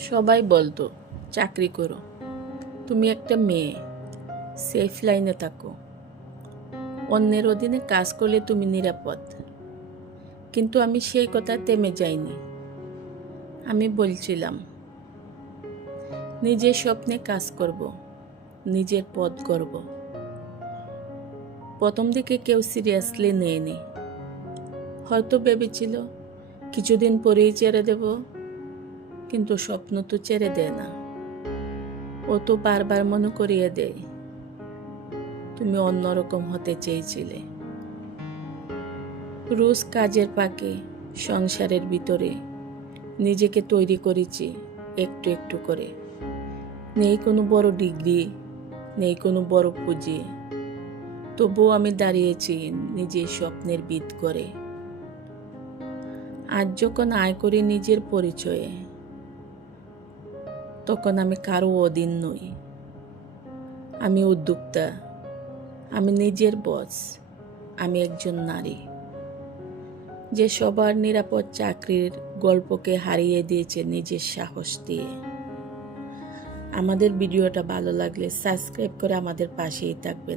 সবাই বলতো, চাকরি করো। তুমি একটা মেয়ে। সেফ লাইনে থাকো। অন্যের অধীনে কাজ করলে তুমি নিরাপদ। কিন্তু আমি সেই কথা তেমে যাইনি। আমি বলছিলাম, নিজের স্বপ্নে কাজ করব, নিজের পথ গড়ব। প্রথম দিকে কেউ সিরিয়াসলি নেয়নি। হয়তো ভেবেছিল, কিছুদিন পরেই ছেড়ে দেব। কিন্তু স্বপ্ন তো ছেড়ে দেয় না। ও তো বারবার মনে করিয়ে দেয়, তুমি অন্যরকম হতে চেয়েছিলে। রোজ কাজের পাকে সংসারের ভিতরে, নিজেকে তৈরি করেছি একটু একটু করে। নেই কোনো বড় ডিগ্রি, নেই কোনো বড় পুঁজি। তবুও আমি দাঁড়িয়েছি নিজের স্বপ্নের বিদ করে। আজ যখন আয় করি নিজের পরিচয়ে তখন আমি কারও অধীন নই। আমি উদ্যোক্তা, আমি নিজের বস, আমি একজন নারী। যে সবার নিরাপদ চাকরির গল্পকে হারিয়ে দিয়েছে নিজের সাহস দিয়ে। আমাদের ভিডিওটা ভালো লাগলে সাবস্ক্রাইব করে আমাদের পাশেই থাকবেন।